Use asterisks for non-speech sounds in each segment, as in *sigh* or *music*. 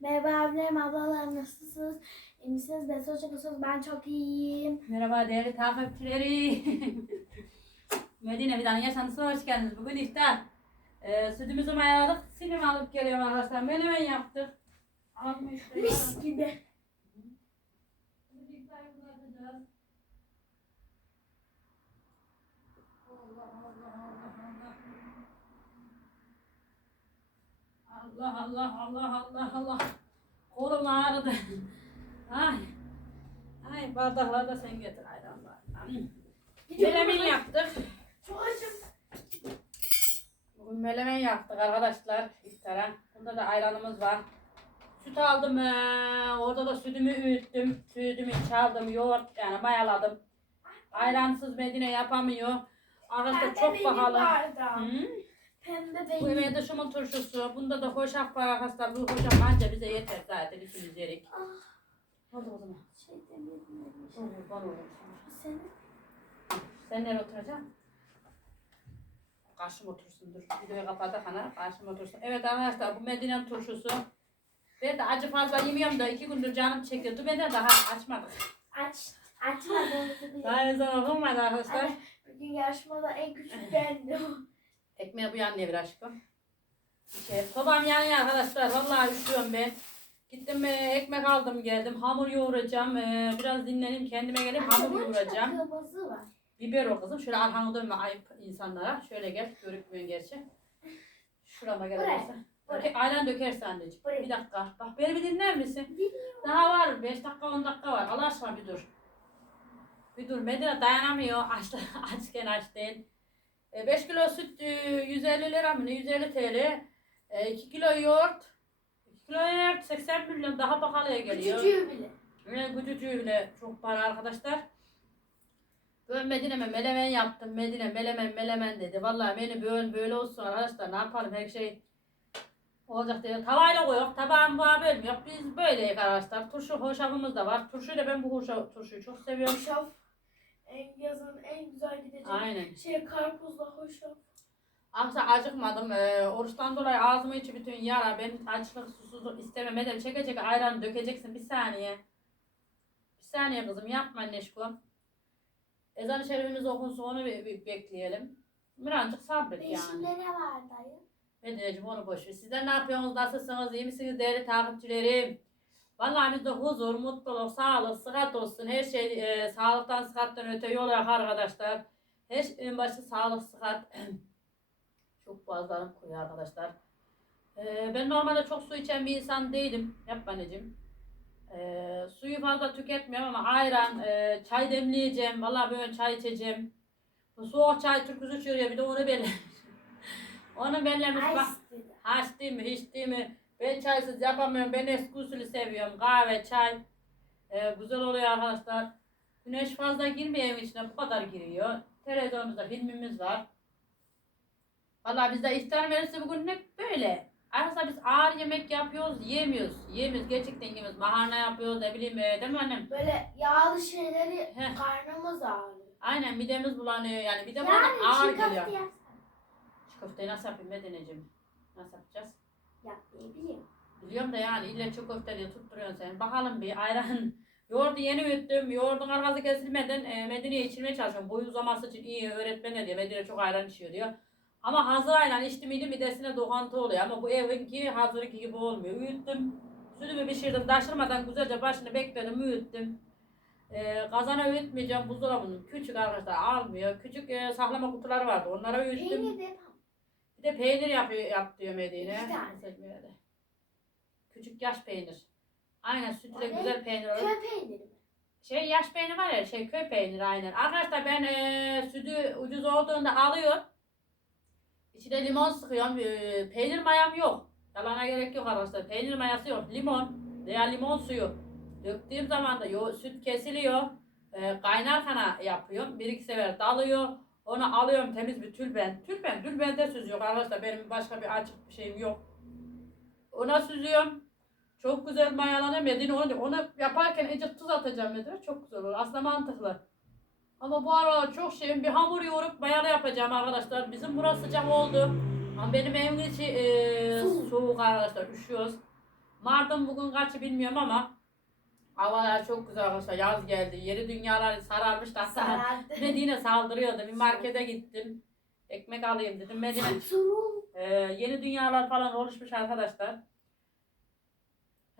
Merhaba abilerim, ablalarım nasılsınız? İyi misiniz? Ben çok musunuz? Ben çok iyiyim. Merhaba değerli takipçileri. *laughs* Medine Fidan'ın yaşantısına hoş geldiniz. Bugün iftar. Ee, sütümüzü mayaladık. Sinim alıp geliyorum arkadaşlar. Menemen yaptık. Almış. Mis gibi. Şimdi iftarımızı açacağız. Allah Allah Allah Allah. Allah Allah Allah Allah. Kolum ağrıdı. Ay. Ay bardakları da sen getir ayranlar. Melemen yaptık. Çok acım. Bugün melemen yaptık arkadaşlar iftara. Bunda da ayranımız var. Süt aldım. eee, orada da sütümü öğüttüm. Sütümü çaldım. Yoğurt yani mayaladım. Ayransız Medine yapamıyor. Arkadaşlar çok pahalı. Hı? Pembe Bu benim. yemeğe turşusu. Bunda da hoşaf var arkadaşlar. Bu hoşaf anca bize yeter zaten. İkimiz yerik. Ah, Oldu o zaman. şey demedim. Olur, var olur. Senin Sen nereye oturacaksın? Karşım otursun dur. Videoyu kapatıp ana karşım otursun. Evet arkadaşlar bu Medine turşusu. Ben de acı fazla yemiyorum da iki gündür canım çekiyordu. Ben de daha açmadım. aç. Açmadığımızı bile. Daha ne zaman okunmadı arkadaşlar. Anne, Bugün yarışmada en küçük bendim. Ekmeği bu yanına bir aşkım. Şey, sobam yanıyor arkadaşlar. Vallahi üşüyorum ben. Gittim e, ekmek aldım geldim. Hamur yoğuracağım. E, biraz dinleneyim kendime gelip hamur yoğuracağım. Var. Biber o kızım. Şöyle arkanı dönme ayıp insanlara. Şöyle gel. Görükmüyor gerçi. Şurama gel. Buraya, öyleyse. buraya. Okey, Aynen dökersin anneciğim. Buraya. Bir dakika. Bak beni bir dinler misin? Dinliyorum. Daha var. 5 dakika 10 dakika var. Allah aşkına bir dur. Bir dur. Medine dayanamıyor. Aç, *laughs* açken aç değil. 5 kilo süt e, 150 lira mı? ne? 150 TL. 2 kilo yoğurt. 2 kilo yoğurt 80 milyon daha pahalıya geliyor. Küçücüğü bile. Ve gücücüğü bile çok para arkadaşlar. Ben Medine'me melemen yaptım. Medine melemen melemen dedi. Vallahi beni böyle böyle olsun arkadaşlar. Ne yapalım her şey olacak diye. Tavayla koyuyor. Tabağım bana bölmüyor. Biz böyleyiz arkadaşlar. Turşu hoşafımız da var. Turşuyu da ben bu hoşaf, turşuyu çok seviyorum. Hoşaf. En yazın en güzel gidecek. Aynen. Şey karpuzla hoşaf. Aksa acıkmadım. Ee, oruçtan dolayı ağzımı içi bütün yara. Ben açlık, susuzluk istemem. Medine çeke çeke ayranı dökeceksin. Bir saniye. Bir saniye kızım yapma Neşko. Ezan-ı şerifimiz okunsun onu bir, bir bekleyelim. Birazcık sabret yani. Beşinde ne var dayı? Medine'cim onu boş ver. Sizler ne yapıyorsunuz? Nasılsınız? İyi misiniz değerli takipçilerim? Vallahi bizde huzur, mutluluk, sağlık, sıhhat olsun. Her şey e, sağlıktan, sıhhattan öte yol yok arkadaşlar. Her şeyin başı sağlık, sıhhat. *clears throat* çok boğazlarım kuruyor arkadaşlar. E, ben normalde çok su içen bir insan değilim. Yap anneciğim. E, suyu fazla tüketmiyorum ama ayran, e, çay demleyeceğim. Vallahi böyle çay içeceğim. Bu soğuk çay türküsü çürüyor bir de onu belli. *laughs* onu bellemiş bak. Ice dedi. Haçtı mı, içti mi? Ben çaysız yapamıyorum. Ben eski usulü seviyorum. Kahve, çay. Ee, güzel oluyor arkadaşlar. Güneş fazla girmiyor evin içine. Bu kadar giriyor. Televizyonumuzda filmimiz var. Valla bizde iftar menüsü bugün hep böyle. Arkadaşlar biz ağır yemek yapıyoruz, yemiyoruz. Yemiyoruz, gerçekten yemiyoruz. Makarna yapıyoruz, ne bileyim, e, değil mi annem? Böyle yağlı şeyleri Heh. karnımız ağrıyor. Aynen midemiz bulanıyor yani. Bir de Yani ağır çiğ geliyor. köfte yapsana. Şu köfteyi nasıl yapayım Medine'cim? Nasıl yapacağız? Yapmayı biliyorum. Biliyorum da yani illa çok köfte diye tutturuyorsun sen. Bakalım bir ayran. *laughs* Yoğurdu yeni öğüttüm. Yoğurdun arkası kesilmeden e, Medine'ye içirmeye çalışıyorum. Boyu uzaması için iyi öğretmen ne diyor. Medine çok ayran içiyor diyor. Ama hazır ayran içti miydi midesine dokantı oluyor. Ama bu evinki hazırki gibi olmuyor. Öğüttüm. Sütümü pişirdim. Taşırmadan güzelce başını bekledim. Öğüttüm. E, kazana öğütmeyeceğim. Buzdolabının küçük arkadaşlar almıyor. Küçük e, saklama kutuları vardı. Onlara öğüttüm. Peynir. Bir de peynir yapıyor, yap diyor Medine. İki tane. De. Küçük yaş peynir. Aynen sütlü O ne? güzel peynir olur. Köy peyniri mi? Şey yaş peynir var ya şey köy peyniri aynen. Arkadaşlar ben eee sütü ucuz olduğunda alıyorum. İçine limon sıkıyorum. Eee, peynir mayam yok. Yalana gerek yok arkadaşlar. Peynir mayası yok. Limon veya limon suyu. Döktüğüm zaman da yo, süt kesiliyor. Eee kaynarken yapıyorum. Bir iki sefer dalıyor. Onu alıyorum temiz bir tülben. Tülben, tülbende süzüyor arkadaşlar. Benim başka bir açık bir şeyim yok. Ona süzüyorum. Çok güzel mayalanıyor. Medine onu, onu yaparken ecik tuz atacağım Medine. Çok güzel olur. Aslında mantıklı. Ama bu aralar çok şeyim. Bir hamur yoğurup mayalı yapacağım arkadaşlar. Bizim burası sıcak oldu. Ama benim evim içi e, Soğuk. arkadaşlar. Üşüyoruz. Mardin bugün kaçı bilmiyorum ama havalar çok güzel arkadaşlar. Yaz geldi. Yeri dünyalar sararmış da Sarardı. Medine saldırıyordu. Bir markete gittim. Ekmek alayım dedim. Medine ee, yeni dünyalar falan oluşmuş arkadaşlar.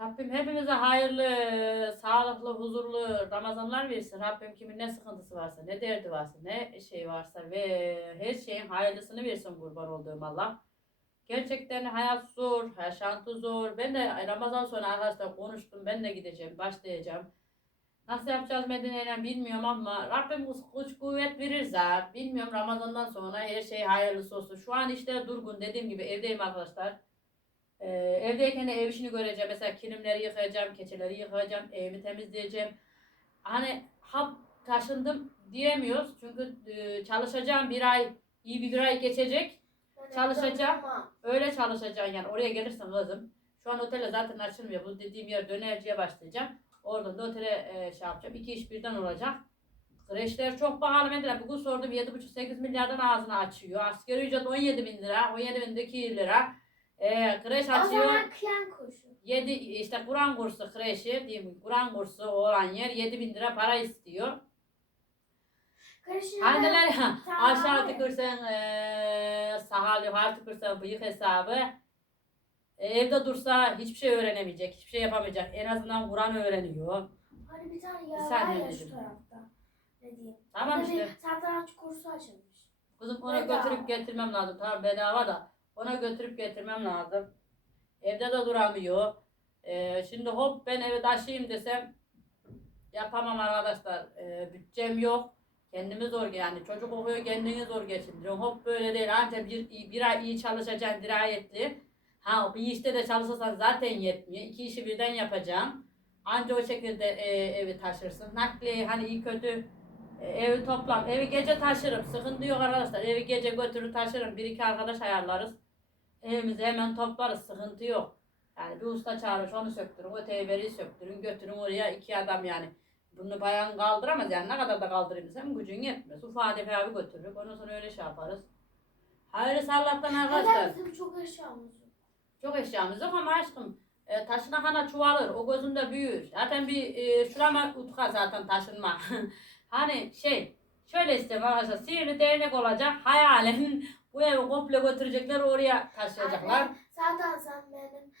Rabbim hepinize hayırlı, sağlıklı, huzurlu Ramazanlar versin. Rabbim kimin ne sıkıntısı varsa, ne derdi varsa, ne şey varsa ve her şeyin hayırlısını versin kurban olduğum Allah. Gerçekten hayat zor, yaşantı zor. Ben de Ramazan sonra arkadaşlar konuştum. Ben de gideceğim, başlayacağım. Nasıl yapacağız Medine'yle bilmiyorum ama Rabbim güç kuvvet verirse bilmiyorum Ramazan'dan sonra her şey hayırlısı olsun. Şu an işte durgun dediğim gibi evdeyim arkadaşlar. Ee, evdeyken de ev işini göreceğim. Mesela kilimleri yıkayacağım, keçeleri yıkayacağım, evimi temizleyeceğim. Hani hap taşındım diyemiyoruz. Çünkü e, çalışacağım bir ay, iyi bir ay geçecek. Çalışacağım. Öyle çalışacaksın yani. Oraya gelirsin kızım. Şu an otele zaten açılmıyor. Bu dediğim yer dönerciye başlayacağım. Oradan da otele e, şey yapacağım. İki iş birden olacak. Kreşler çok pahalı mediler. Bugün sordum 7,5-8 milyardan ağzını açıyor. Asgari ücret 17 bin lira. 17 bin 2 lira. E, kreş O açıyor. zaman kıyan kurşun. 7 işte Kur'an kursu kreşi diyeyim. Kur'an kursu olan yer 7 bin lira para istiyor. Anneler Tamam. aşağı tükürsen eee sahal yukarı tükürsen bıyık hesabı E, evde dursa hiçbir şey öğrenemeyecek, hiçbir şey yapamayacak. En azından Kur'an öğreniyor. Hani bir tane Bir yer var ya şu tarafta. Ne diyeyim? Tamam işte. Satranç kursu açılmış. Kızım ona Bedava. götürüp getirmem lazım. Tamam bedava da ona götürüp getirmem lazım. Evde de duramıyor. Eee, şimdi hop ben eve taşıyayım desem yapamam arkadaşlar. Eee, bütçem yok. Kendimi zor yani çocuk okuyor kendini zor geçindiriyorum. Hop böyle değil ancak bir, bir ay iyi çalışacaksın dirayetli. Ha bir işte de çalışırsan zaten yetmiyor. İki işi birden yapacağım. Anca o şekilde e, evi taşırsın. Nakliye hani iyi kötü e, evi toplam. Evi gece taşırım. Sıkıntı yok arkadaşlar. Evi gece götürür taşırım. Bir iki arkadaş ayarlarız. Evimizi hemen toplarız. Sıkıntı yok. Yani bir usta çağırır onu söktürün. Öteyi beri söktürün. Götürün oraya iki adam yani. Bunu bayan kaldıramaz yani ne kadar da kaldırayım desem gücün yetmez. Ufak defa abi götürürük. Ondan sonra öyle şey yaparız. Hayırlısı Allah'tan arkadaşlar. Bizim çok eşyamız yok? Çok eşyamız yok ama aşkım e, taşına kana çuvalır. O gözünde büyür. Zaten bir e, şurama utka zaten taşınma. *laughs* hani şey şöyle istiyorum arkadaşlar. Sihirli değnek olacak. Hayalen *laughs* bu evi komple götürecekler oraya taşıyacaklar. Anne, zaten sen benim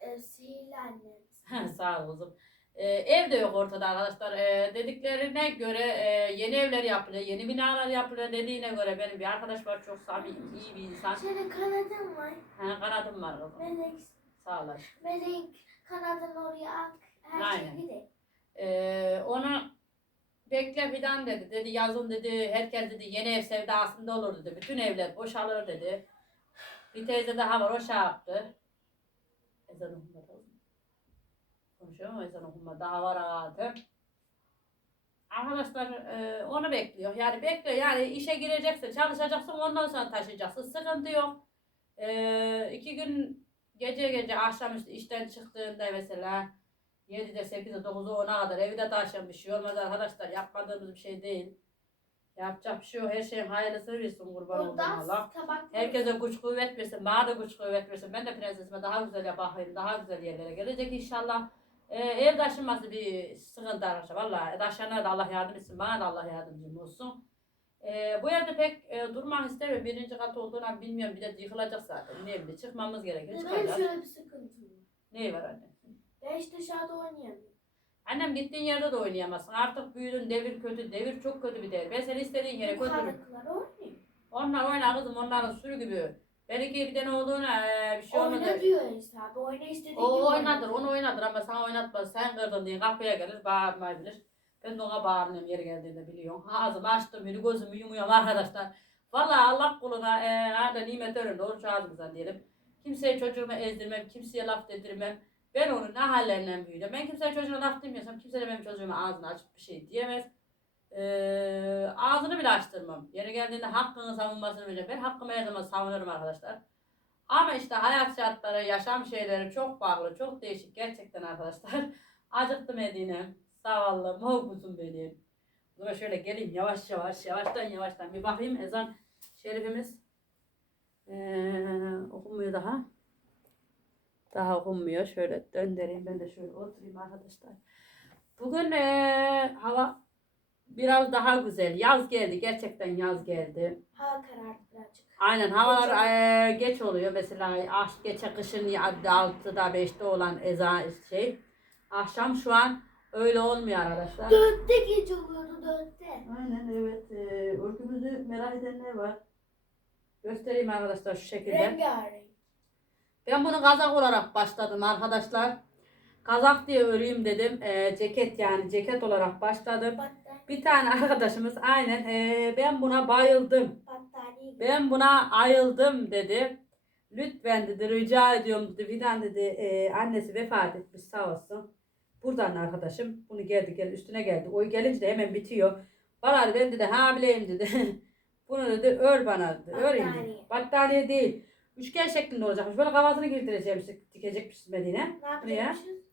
e, sihirli annemsin. *laughs* Sağ ol kızım. E, ev de yok ortada arkadaşlar. E, dediklerine göre e, yeni evler yapılıyor. Yeni binalar yapılıyor dediğine göre benim bir arkadaş var çok samimi iyi bir insan. Senin kanadın var. Ha, kanadım var kızım. Melek, Sağ ol aşkım. melek kanadını oraya at. Her Aynen. şey gider. Ee, onu bekle fidan dedi. Dedi yazın dedi herkes dedi yeni ev sevdasında olur dedi. Bütün evler boşalır dedi. Bir teyze daha var o şey yaptı. Ezan okunmadı. Konuşuyor ama ezan okunmadı. Daha var ağadı. Arkadaşlar e, onu bekliyor. Yani bekliyor. Yani işe gireceksin, çalışacaksın ondan sonra taşıyacaksın. Sıkıntı yok. E, iki gün gece gece akşamüstü işten çıktığında mesela 7'de 8'de 9'da 10'a kadar evde taşıyan bir şey olmaz arkadaşlar. Yapmadığımız bir şey değil. Yapacak bir şey yok. Her şeyin hayırlısını versin kurban olduğum Allah. Herkese güç kuvvet versin. Bana da güç kuvvet versin. Ben de prensesime daha güzel bakayım. Daha güzel yerlere gelecek inşallah. Ee, ev taşınması bir sıkıntı arkadaşlar. Valla taşıyanlara da Allah yardım etsin. Bana da Allah yardımcım olsun. Ee, bu yerde pek e, durmak istemiyorum. Birinci kat olduğunu bilmiyorum. Bir de yıkılacak zaten. Ne bileyim çıkmamız gerekir. Benim Çıkacağız. şöyle bir sıkıntım var. Ne var anne? Ben hiç dışarıda oynayamıyorum. Annem gittiğin yerde de oynayamazsın. Artık büyüdün. Devir kötü. Devir çok kötü bir devir. Ben seni istediğin yere götürürüm. Yukarıdakiler oynuyor. Onlar oynar kızım. Onların sürü gibi. Belki bir tane olduğuna e, bir şey olmadı. Oyna diyor işte abi. Oyna istediğin gibi O oyna oynadır, onu oynadır ama sana oynatmaz. Sen kırdın diye kapıya gelir, bağırmayabilir. Ben de ona bağırmıyorum yeri geldiğinde biliyorum. Ağzımı açtım, yürü gözümü yumuyorum arkadaşlar. Vallahi Allah kuluna e, arada nimet önünde oruç ağzımızdan diyelim. Kimseye çocuğumu ezdirmem, kimseye laf dedirmem. Ben onun ne hallerinden büyüdüm. Ben kimseye çocuğuna laf demiyorsam kimse de benim çocuğuma ağzını açıp bir şey diyemez. Ee, ağzını bile açtırmam. Yeri geldiğinde hakkını savunmasını vereceğim. Ben hakkımı her zaman savunurum arkadaşlar. Ama işte hayat şartları, yaşam şeyleri çok farklı, çok değişik gerçekten arkadaşlar. *laughs* Acıktı Medine. Sağ olun, mavkuzum benim. Dur şöyle geleyim yavaş yavaş, yavaştan yavaştan bir bakayım ezan şerifimiz. Ee, okunmuyor daha. Daha okunmuyor. Şöyle döndüreyim. Ben de şöyle oturayım arkadaşlar. Bugün eee, hava biraz daha güzel. Yaz geldi. Gerçekten yaz geldi. Hava karardı birazcık. Aynen havalar Geç eee, geç oluyor. Mesela ah, geçe kışın 6'da 5'te olan ezan şey. Akşam şu an öyle olmuyor arkadaşlar. Dörtte gece oluyordu dörtte. Aynen evet. Eee örgümüzü merak edenler var. Göstereyim arkadaşlar şu şekilde. Rengarenk. Ben bunu kazak olarak başladım arkadaşlar. Kazak diye öreyim dedim. Eee, ceket yani ceket olarak başladım. Battaniye. Bir tane arkadaşımız aynen eee, ben buna bayıldım. Ben buna ayıldım dedi. Lütfen dedi rica ediyorum dedi. Fidan dedi eee, annesi vefat etmiş sağ olsun. Buradan arkadaşım bunu geldi gel üstüne geldi. O gelince de hemen bitiyor. Bana dedi, ben dedi hamileyim dedi. *laughs* bunu dedi ör bana dedi. Öreyim dedi. Battaniye. Değil. Üçgen şeklinde olacakmış. Böyle kafasını girdireceğim işte dikecekmişiz Medine. Ne yapacakmışız?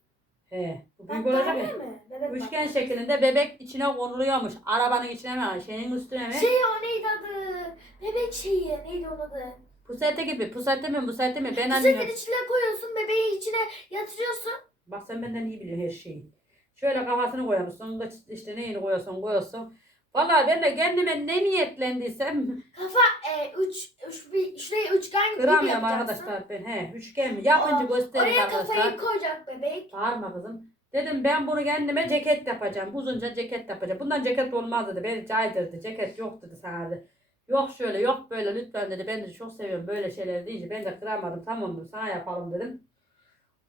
He. Bu büyük olacak Battaniye ya. mi? Bebek Üçgen şeklinde bebek içine konuluyormuş. Arabanın içine mi? Şeyin üstüne mi? Şey o neydi adı? Bebek şeyi neydi onun adı? Pusete gibi. Pusete mi? Pusete mi? Ben Pusetin anlıyorum. içine koyuyorsun bebeği içine yatırıyorsun. Bak sen benden iyi biliyorsun her şeyi. Şöyle kafasını koyuyorsun. Sonunda işte neyini koyuyorsun koyuyorsun. Vallahi ben de kendime ne niyetlendiysem Kafa e, *laughs* üç, üç, bir, şuraya üçgen gibi kıramıyorum arkadaşlar ben. He, üçgen mi? Yapınca Aa, göstereyim Oraya arkadaşlar. kafayı koyacak bebek. Bağırma kızım. Dedim ben bunu kendime ceket yapacağım. Uzunca ceket yapacağım. Bundan ceket olmaz dedi. Beni caydırdı. Ceket yok dedi sana dedi. Yok şöyle yok böyle lütfen dedi. Ben de çok seviyorum böyle şeyleri deyince ben de kıramadım. Tamam dedim sana yapalım dedim.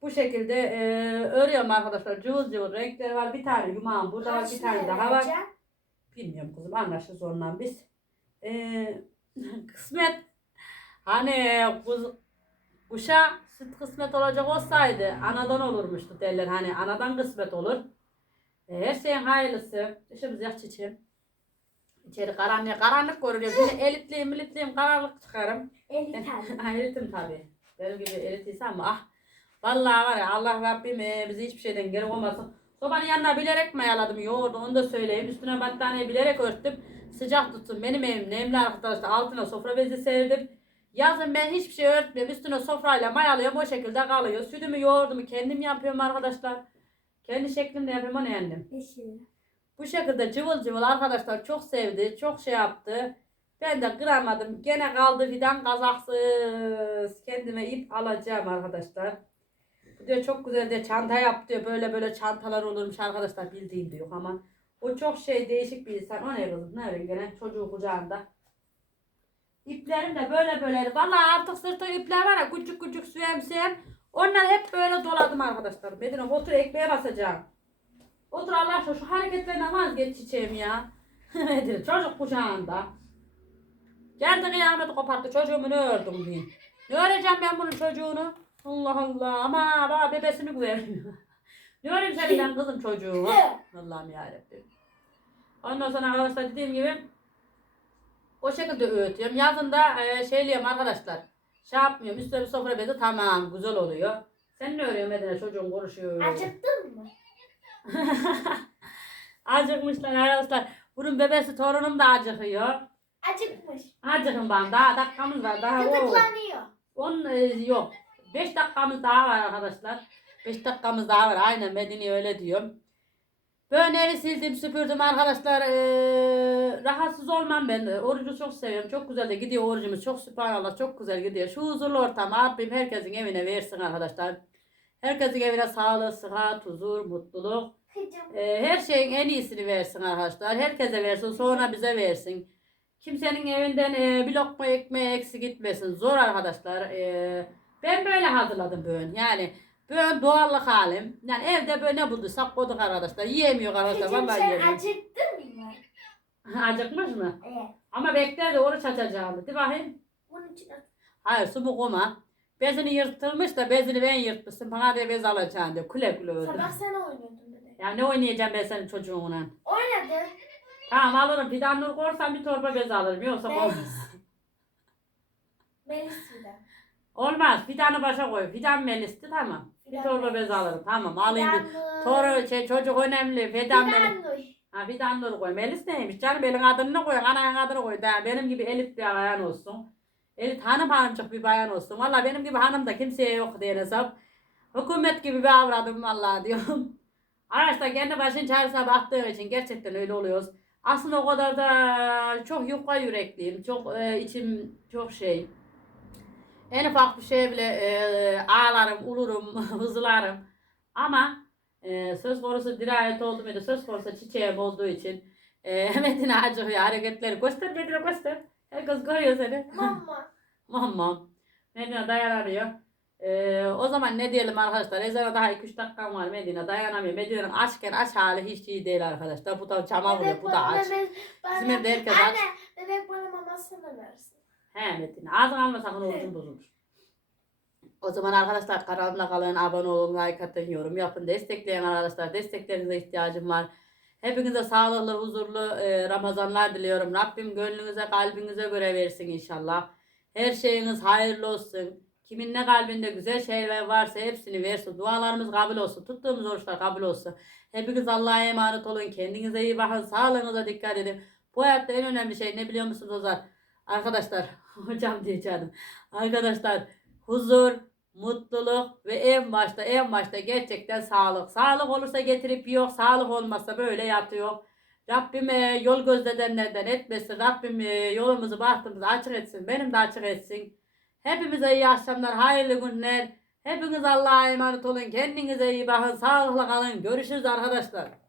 Bu şekilde e, örüyorum arkadaşlar. Cıvıl cıvıl renkleri var. Bir tane yumağım burada var. Bir tane daha var. Bilmiyorum kızım anlaşırız ondan biz. E, *laughs* kısmet. Hani kuz, kuşa süt kısmet olacak olsaydı anadan olurmuştu derler. Hani anadan kısmet olur. E, her şeyin hayırlısı. İşimiz yak çiçeğim. İçeri karanlık, karanlık görünüyor. Şimdi elitliyim, militliyim, karanlık çıkarım. Elli tane. *laughs* Ha, elitim tabii. Benim gibi elitiysem ah. Vallahi var ya Allah Rabbim e, bizi hiçbir şeyden geri olmasın. Sobanın yanına bilerek mayaladım yoğurdu onu da söyleyeyim. Üstüne battaniye bilerek örttüm. Sıcak tutsun. Benim evim nemli arkadaşlar. Altına sofra bezi serdim. Yazın ben hiçbir şey örtmüyorum. Üstüne sofrayla mayalıyorum. O şekilde kalıyor. Sütümü yoğurdumu kendim yapıyorum arkadaşlar. Kendi şeklimde yapıyorum onu yendim. Bu şekilde cıvıl cıvıl arkadaşlar çok sevdi. Çok şey yaptı. Ben de kıramadım. Gene kaldı fidan kazaksız. Kendime ip alacağım arkadaşlar. Bu diyor çok güzel de çanta yap diyor. Böyle böyle çantalar olurmuş arkadaşlar. Bildiğim diyor ama. O çok şey değişik bir insan. O ne kızım? Ne öyle gene çocuğu kucağında. İplerim de böyle böyle. Vallahi artık sırtı ipler var ya küçük küçük süyem süyem. Onlar hep böyle doladım arkadaşlar. Medine otur ekmeğe basacağım. Otur Allah aşkına şu hareketlerine vazgeç çiçeğim ya. *laughs* Medine çocuk kucağında. Geldi kıyameti koparttı çocuğumu ne ördüm diyeyim. Ne öreceğim ben bunun çocuğunu? Allah Allah ama bana bebesini güveniyor. *laughs* ne öreyim senin ben kızım çocuğu? *laughs* Allah'ım yarabbim. Ondan sonra arkadaşlar dediğim gibi o şekilde öğütüyorum. Yazında e, şeyliyorum arkadaşlar. Şey yapmıyorum. Üstüne bir sofra bezi tamam güzel oluyor. Sen ne örüyorsun Medine çocuğun konuşuyor. *laughs* Acıktın mı? *laughs* Acıkmışlar arkadaşlar. Bunun bebesi torunum da acıkıyor. Acıkmış. Acıkın bana daha dakikamız var daha. o- Gıdıklanıyor. Onun e, yok. 5 dakikamız daha var arkadaşlar. 5 dakikamız daha var. Aynen Medine öyle diyorum. Böyle evi sildim süpürdüm arkadaşlar. Ee, rahatsız olmam ben. Orucu çok seviyorum. Çok güzel de gidiyor orucumuz. Çok sübhanallah çok güzel gidiyor. Şu huzurlu ortam Rabbim herkesin evine versin arkadaşlar. Herkesin evine sağlık, sıhhat, huzur, mutluluk. Ee, her şeyin en iyisini versin arkadaşlar. Herkese versin sonra bize versin. Kimsenin evinden e, bir lokma ekmeği eksik gitmesin. Zor arkadaşlar. E, ben böyle hazırladım bugün. Yani böyle doğallık halim. Yani evde böyle ne bulduysak koyduk arkadaşlar. Yiyemiyor arkadaşlar. Kıcım Vallahi sen yiyemiyor. acıktın mı? Acıkmış mı? Evet. Ama bekler de oruç açacağım. De bakayım. Bunun için Hayır su mu koma. Bezini yırtılmış da bezini ben yırtmışım. Bana bir bez alacağım diyor. Kule kule öldü. sabah sen oynuyordun dedi. Ya ne oynayacağım ben senin çocuğunla? Oynadın. Tamam alırım. Fidan nur korsam bir torba bez alırım. Yoksa olmaz. Melis. Melis bir de. Olmaz. Fidanı başa koy. Fidan melisti tamam. Bir torba bez alırım. Tamam alayım. Fidan Toru şey, çocuk önemli. Fidan Nur. Ha fidan nur koy. Melis neymiş? Canım elin adını koy. Anayın adını koy. Da, benim gibi elit bir bayan olsun. Elit hanım hanımcık bir bayan olsun. Valla benim gibi hanım da kimseye yok diye hesap. Hükümet gibi bir avradım vallahi diyorum. *laughs* Arkadaşlar kendi başın çaresine baktığım için gerçekten öyle oluyoruz. Aslında o kadar da çok yufka yürekliyim. Çok e, içim çok şey. En ufak bir şeye bile e, ağlarım, ulurum, *laughs* hızlarım. Ama e, söz konusu dirayet oldu muydu? Söz konusu çiçeğim olduğu için e, *laughs* Metin acıyor hareketleri. Göster Metin'e göster. Herkes görüyor seni. *laughs* Mama. Mamam. Medine dayanamıyor. Ee, o zaman ne diyelim arkadaşlar? Ezara daha 2-3 dakikam var Medine dayanamıyor. Medine'nin açken aç hali hiç iyi değil arkadaşlar. Bu da vuruyor. Bebek Bu da aç. Bizim evde herkes aç. Anne bebek bana mamasını versin. He Metin. Ağzını alma sakın orucun bozulur. O zaman arkadaşlar kanalımda kalın, abone olun, like atın, yorum yapın, destekleyin arkadaşlar. Desteklerinize ihtiyacım var. Hepinize sağlıklı, huzurlu e, Ramazanlar diliyorum. Rabbim gönlünüze, kalbinize göre versin inşallah. Her şeyiniz hayırlı olsun. Kimin ne kalbinde güzel şeyler varsa hepsini versin. Dualarımız kabul olsun. Tuttuğumuz oruçlar kabul olsun. Hepiniz Allah'a emanet olun. Kendinize iyi bakın. Sağlığınıza dikkat edin. Bu hayatta en önemli şey ne biliyor musunuz Ozan? Arkadaşlar, *laughs* hocam diyeceğim. Arkadaşlar, huzur, mutluluk ve en başta en başta gerçekten sağlık. Sağlık olursa getirip yok, sağlık olmazsa böyle yatıyor. Rabbim yol gözleyenlerden etmesin. Rabbim e, yolumuzu bahtımızı açık etsin. Benim de açık etsin. Hepimize iyi akşamlar, hayırlı günler. Hepiniz Allah'a emanet olun. Kendinize iyi bakın. Sağlıkla kalın. Görüşürüz arkadaşlar.